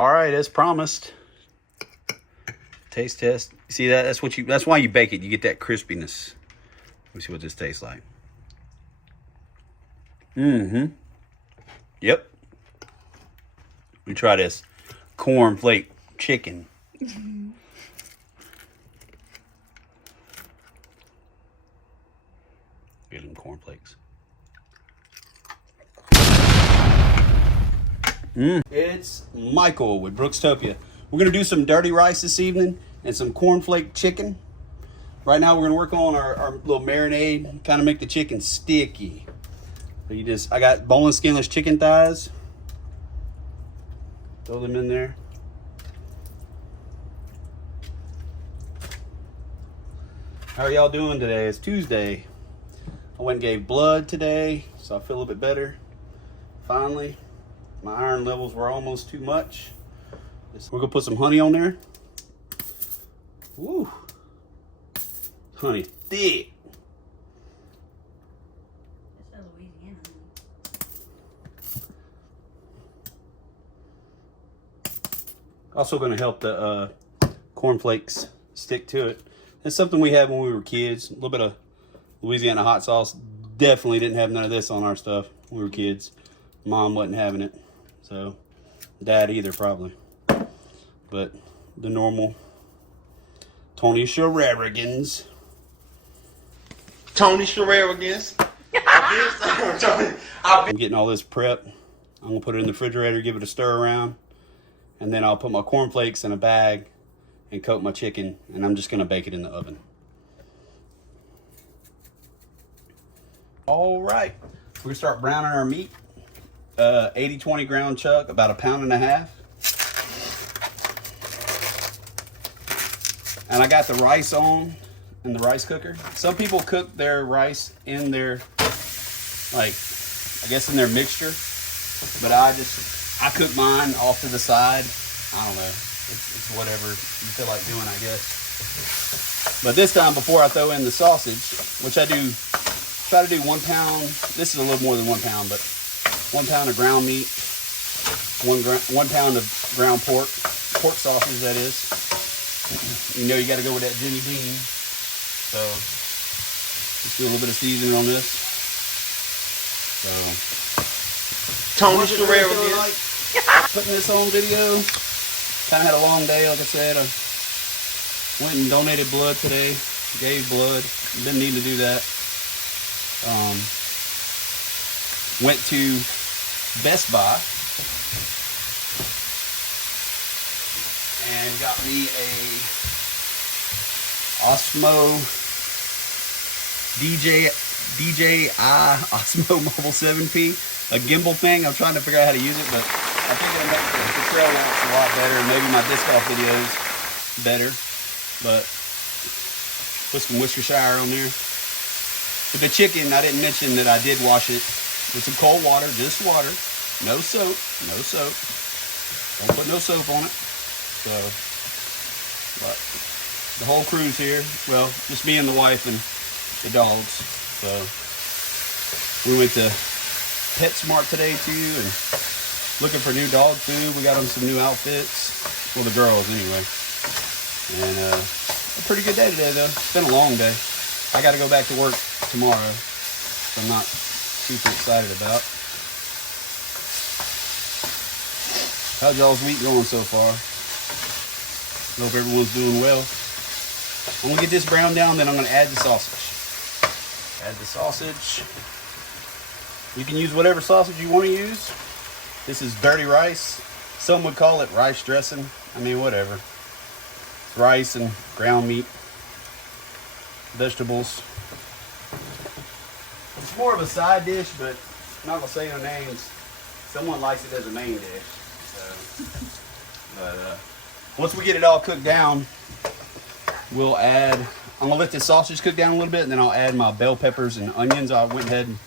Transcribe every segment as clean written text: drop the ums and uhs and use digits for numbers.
All right, as promised. Taste test. See that? That's why you bake it. You get that crispiness. Let me see what this tastes like. Yep. Let me try this cornflake chicken. Get them cornflakes. It's Michael with Brookstopia. We're gonna do some dirty rice this evening and some cornflake chicken. Right now we're gonna work on our little marinade, kind of make the chicken sticky. So I got boneless, skinless chicken thighs. Throw them in there. How are y'all doing today? It's Tuesday. I went and gave blood today, so I feel a little bit better. Finally, my iron levels were almost too much. We're gonna put some honey on there. Woo! Honey thick. That's Louisiana. Also gonna help the cornflakes stick to it. It's something we had when we were kids. A little bit of Louisiana Hot Sauce. Definitely didn't have none of this on our stuff when we were kids. Mom wasn't having it. So, Dad either probably. But the normal Tony Shenanigans. Tony Shenanigans. I'm getting all this prep. I'm gonna put it in the refrigerator, give it a stir around, and then I'll put my cornflakes in a bag and coat my chicken, and I'm just gonna bake it in the oven. All right, we're gonna start browning our meat. 80-20 ground chuck, about 1.5 pounds. And I got the rice on in the rice cooker. Some people cook their rice in their, like, I guess in their mixture. But I cook mine off to the side. I don't know. It's whatever you feel like doing, I guess. But this time, before I throw in the sausage, which I do, try to do 1 pound. This is a little more than 1 pound, but 1 pound of ground meat, 1 pound of ground pork sausage, that is. You know you got to go with that Jimmy Dean. So just do a little bit of seasoning on this. So Tony Shenanigans. Putting this on video. Kind of had a long day, like I said. I went and donated blood today. Gave blood. Didn't need to do that. Went to Best Buy and got me a Osmo DJI Osmo Mobile 7P, a gimbal thing. I'm trying to figure out how to use it, but I think it'll make the trail lamps a lot better. Maybe my disc golf videos better, but put some Worcestershire on there. With the chicken, I didn't mention that I did wash it with some cold water, just water, no soap, no soap. Don't put no soap on it. So, but the whole crew's here. Well, just me and the wife and the dogs. So, we went to PetSmart today too, and looking for new dog food. We got them some new outfits. Well, the girls anyway. And a pretty good day today though. It's been a long day. I got to go back to work tomorrow, so I'm not super excited about. How's y'all's week going so far? Hope everyone's doing well. I'm gonna get this browned down, then I'm gonna add the sausage. Add the sausage. You can use whatever sausage you want to use. This is dirty rice. Some would call it rice dressing. I mean, whatever. It's rice and ground meat, vegetables. It's more of a side dish, but I'm not gonna say no names. Someone likes it as a main dish. So, but once we get it all cooked down, we'll add. I'm gonna let this sausage cook down a little bit, and then I'll add my bell peppers and onions. I went ahead and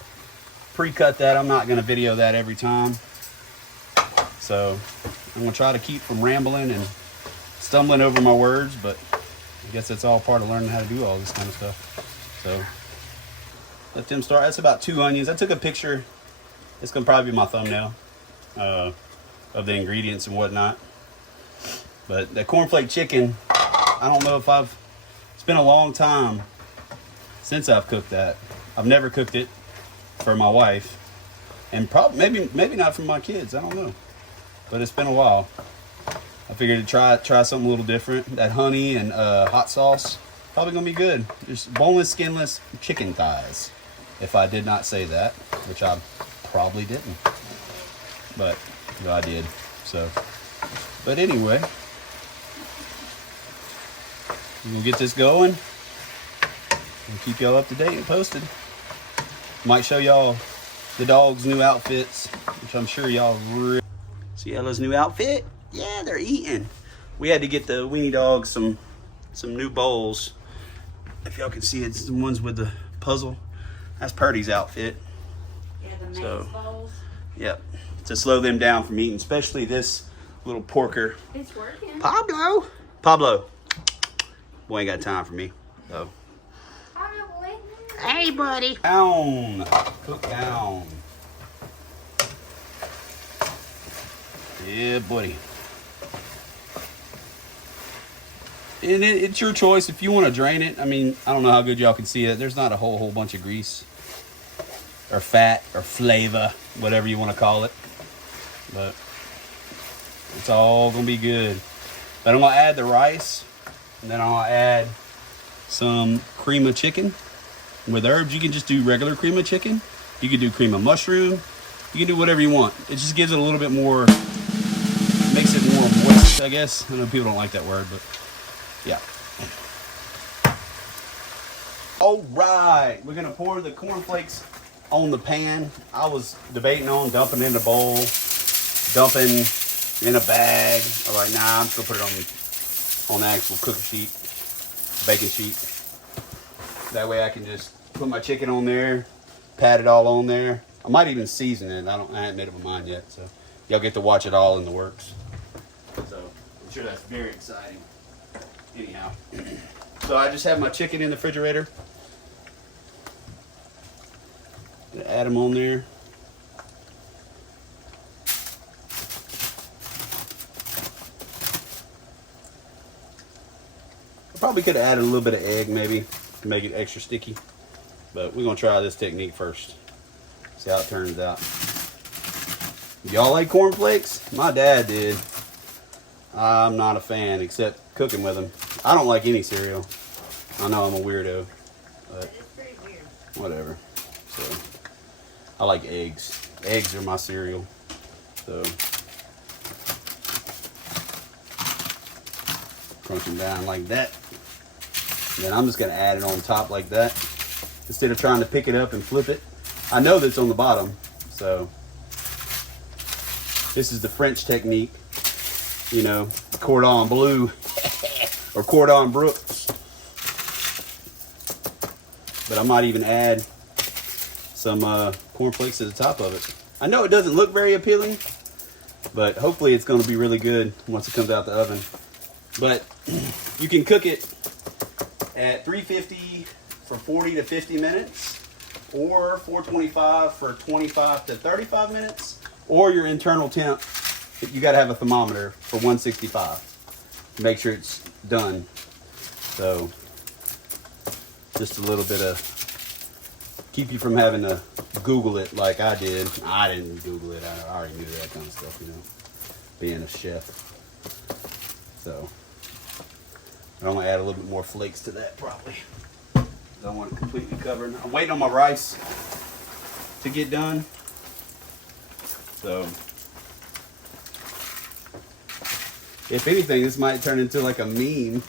pre-cut that. I'm not gonna video that every time, so I'm gonna try to keep from rambling and stumbling over my words. But I guess that's all part of learning how to do all this kind of stuff. So let them start. That's about 2 onions. I took a picture. It's gonna probably be my thumbnail of the ingredients and whatnot. But the cornflake chicken, I don't know if it's been a long time since I've cooked that. I've never cooked it for my wife, and probably maybe not for my kids. I don't know, but it's been a while. I figured to try something a little different. That honey and hot sauce probably gonna be good. Just boneless, skinless chicken thighs. If I did not say that, which I probably didn't, but I did. So, but anyway, we'll get this going. We'll keep y'all up to date and posted. Might show y'all the dog's new outfits, which I'm sure y'all really... See Ella's new outfit? Yeah, they're eating. We had to get the weenie dogs some new bowls. If y'all can see, it's the ones with the puzzle. That's Purdy's outfit. Yeah, the maze bowls. Yep, to slow them down from eating, especially this little porker. It's working. Pablo. Boy, ain't got time for me. So. Hey, buddy. Down. Cook down. Yeah, buddy. And it's your choice if you want to drain it. I mean, I don't know how good y'all can see it. There's not a whole bunch of grease or fat or flavor, whatever you want to call it. But it's all going to be good. But I'm going to add the rice, and then I'll add some cream of chicken with herbs. You can just do regular cream of chicken. You can do cream of mushroom. You can do whatever you want. It just gives it a little bit more, makes it more moist, I guess. I know people don't like that word, but yeah. All right, we're gonna pour the cornflakes on the pan. I was debating on dumping in a bowl, dumping in a bag. All right, now I'm just gonna put it on the actual cookie sheet, baking sheet. That way I can just put my chicken on there, pat it all on there. I might even season it. I haven't made up my mind yet, so y'all get to watch it all in the works. So I'm sure that's very exciting. Anyhow, so I just have my chicken in the refrigerator. Add them on there. I probably could have added a little bit of egg maybe to make it extra sticky, but we're gonna try this technique first. See how it turns out. Y'all like cornflakes? My dad did. I'm not a fan except cooking with them. I don't like any cereal. I know I'm a weirdo, but It's pretty weird. whatever. So I like eggs. Eggs are my cereal. So crunch them down like that. And then I'm just gonna add it on top like that instead of trying to pick it up and flip it. I know that's on the bottom, so this is the French technique, you know, cordon bleu or cordon brooks. But I might even add some cornflakes to the top of it. I know it doesn't look very appealing, but hopefully it's going to be really good once it comes out the oven. But you can cook it at 350 for 40 to 50 minutes. Or 425 for 25 to 35 minutes, or your internal temp. You got to have a thermometer for 165 to make sure it's done. So just a little bit of keep you from having to Google it like I did. I didn't Google it. I already knew that kind of stuff, you know, being a chef. So I'm gonna add a little bit more flakes to that probably. I don't want it completely covered. I'm waiting on my rice to get done. So, if anything, this might turn into like a meme.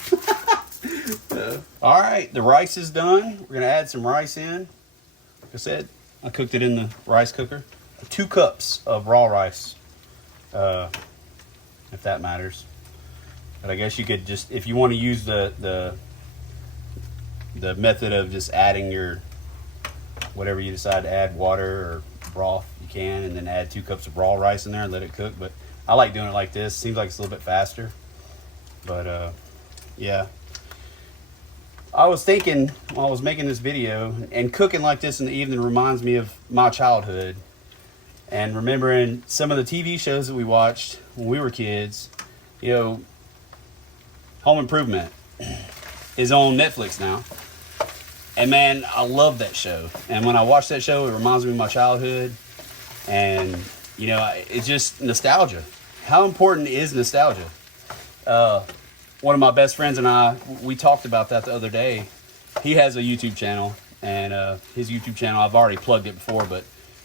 All right, the rice is done. We're gonna add some rice in. Like I said, I cooked it in the rice cooker. 2 cups of raw rice, if that matters. But I guess you could just, if you want to use the method of just adding your whatever you decide to add, water or broth, you can, and then add 2 cups of raw rice in there and let it cook. But I like doing it like this. Seems like it's a little bit faster. But yeah, I was thinking while I was making this video, and cooking like this in the evening reminds me of my childhood and remembering some of the TV shows that we watched when we were kids. You know, Home Improvement is on Netflix now. And man, I love that show. And when I watch that show, it reminds me of my childhood. And, you know, it's just nostalgia. How important is nostalgia? One of my best friends and I, we talked about that the other day. He has a YouTube channel. And his YouTube channel, I've already plugged it before, but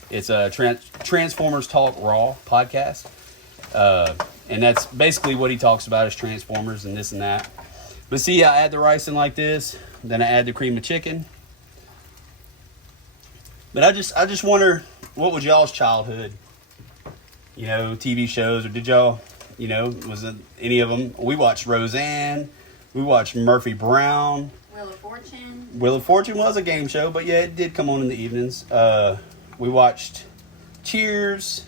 it's a Transformers Talk Raw podcast. And that's basically what he talks about is Transformers and this and that. But see, I add the rice in like this. Then I add the cream of chicken. But I just wonder, what was y'all's childhood, you know, TV shows, or did y'all, you know, was it any of them? We watched Roseanne. We watched Murphy Brown. Wheel of Fortune. Wheel of Fortune was a game show, but yeah, it did come on in the evenings. We watched Cheers.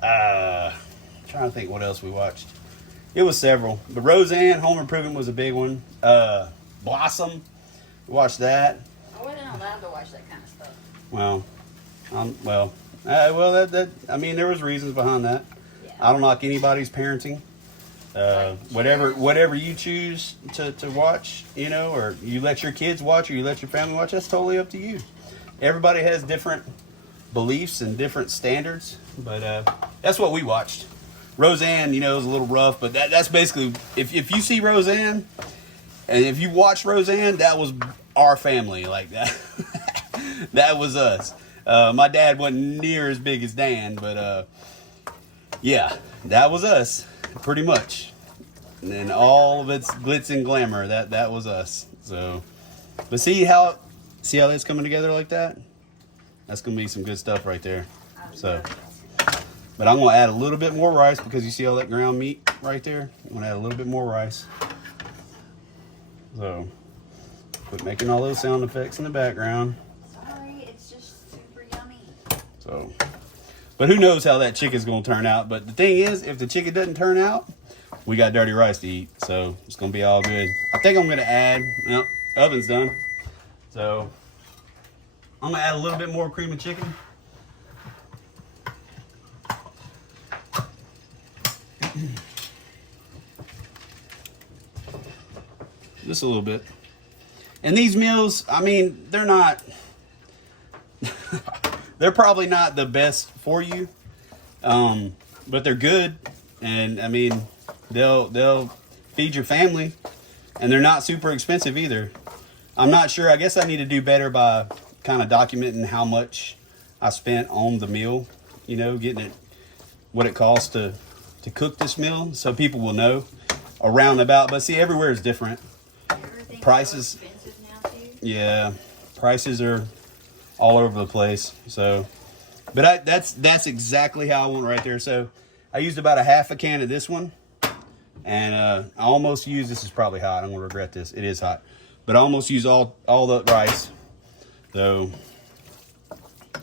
Trying to think what else we watched. It was several, but Roseanne, Home Improvement was a big one. Blossom, we watched that. I wasn't allowed to watch that kind of stuff. Well, I mean, there was reasons behind that. Yeah. I don't knock anybody's parenting. Whatever you choose to watch, you know, or you let your kids watch, or you let your family watch, that's totally up to you. Everybody has different beliefs and different standards, but that's what we watched. Roseanne, you know, is a little rough, but that's basically, if you see Roseanne, and if you watch Roseanne, that was our family, like that. That was us. My dad wasn't near as big as Dan, but yeah, that was us, pretty much. And then all of its glitz and glamour, that was us. So, but see how that's coming together like that? That's gonna be some good stuff right there. So, but I'm gonna add a little bit more rice because you see all that ground meat right there. I'm gonna add a little bit more rice. So, quit making all those sound effects in the background. Sorry, it's just super yummy. So, but who knows how that chicken's gonna turn out? But the thing is, if the chicken doesn't turn out, we got dirty rice to eat. So it's gonna be all good. I think I'm gonna add. Well, oven's done. So I'm gonna add a little bit more cream of chicken. Just a little bit. And these meals, I mean, they're not, they're probably not the best for you, but they're good. And I mean, they'll feed your family, and they're not super expensive either. I'm not sure. I guess I need to do better by kind of documenting how much I spent on the meal, you know, getting it, what it costs to cook this meal, so people will know around about. But see, everywhere is different. Prices, so expensive now too. Yeah, prices are all over the place. So, but that's exactly how I want right there. So I used about a half a can of this one, and I almost used, this is probably hot, I'm gonna regret this, it is hot, but I almost used all the rice. So, but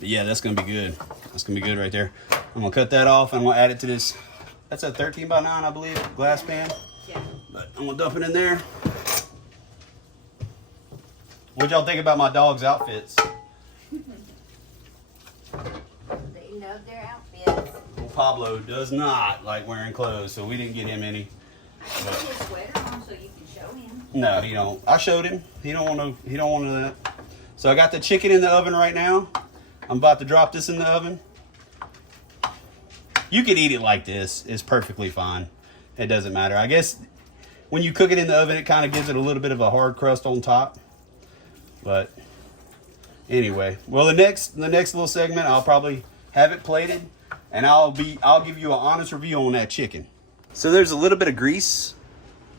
yeah, that's gonna be good. That's gonna be good right there. I'm gonna cut that off and I'm gonna add it to this. That's a 13 by 9, I believe, glass pan. Yeah. But I'm gonna dump it in there. What'd y'all think about my dog's outfits? They love their outfits. Well, Pablo does not like wearing clothes, so we didn't get him any. Put his sweater on so you can show him. No, he don't. I showed him. He don't want that. So I got the chicken in the oven right now. I'm about to drop this in the oven. You could eat it like this. It's perfectly fine. It doesn't matter. I guess when you cook it in the oven, it kind of gives it a little bit of a hard crust on top. But anyway, well, the next little segment, I'll probably have it plated, and I'll give you an honest review on that chicken. So there's a little bit of grease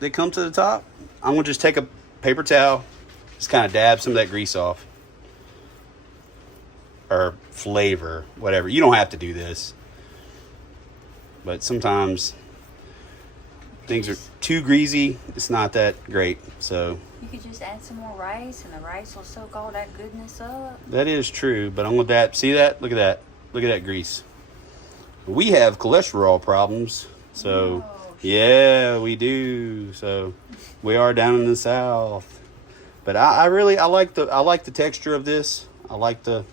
that comes to the top. I'm gonna just take a paper towel, just kind of dab some of that grease off, or flavor, whatever. You don't have to do this, but sometimes things are too greasy. It's not that great, so. You could just add some more rice, and the rice will soak all that goodness up. That is true, but I'm gonna dab. See that? Look at that. Look at that grease. We have cholesterol problems, so yeah, we do. So we are down in the South, but I like the texture of this. I like the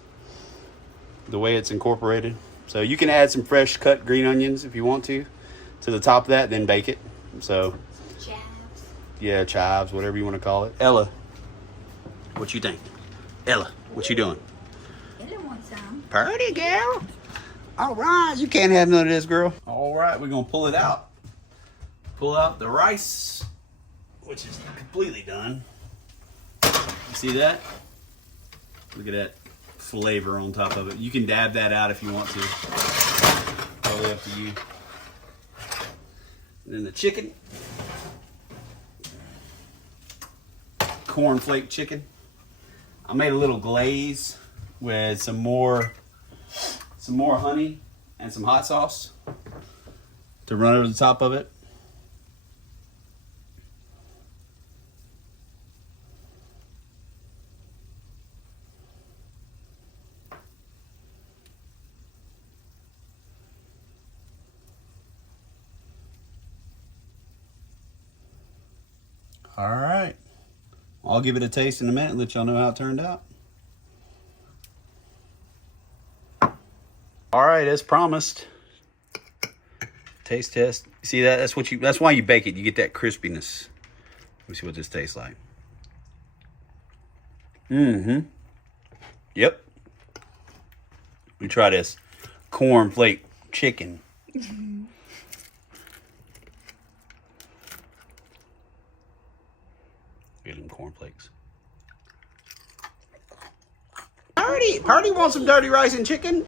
way it's incorporated. So you can add some fresh cut green onions if you want to the top of that, then bake it. So Yeah, chives, whatever you want to call it. Ella, what you think? Ella, what you doing? Ella wants some. Pretty girl. All right, you can't have none of this, girl. All right, we're gonna pull it out. Pull out the rice, which is completely done. You see that? Look at that flavor on top of it. You can dab that out if you want to. Totally up to you. And then the chicken. Cornflake chicken. I made a little glaze with some more honey and some hot sauce to run over the top of it. All right. I'll give it a taste in a minute and let y'all know how it turned out. All right, as promised. Taste test. See that? That's why you bake it. You get that crispiness. Let me see what this tastes like. Mm-hmm. Yep. Let me try this cornflake chicken. Get them cornflakes. Party wants some dirty rice and chicken.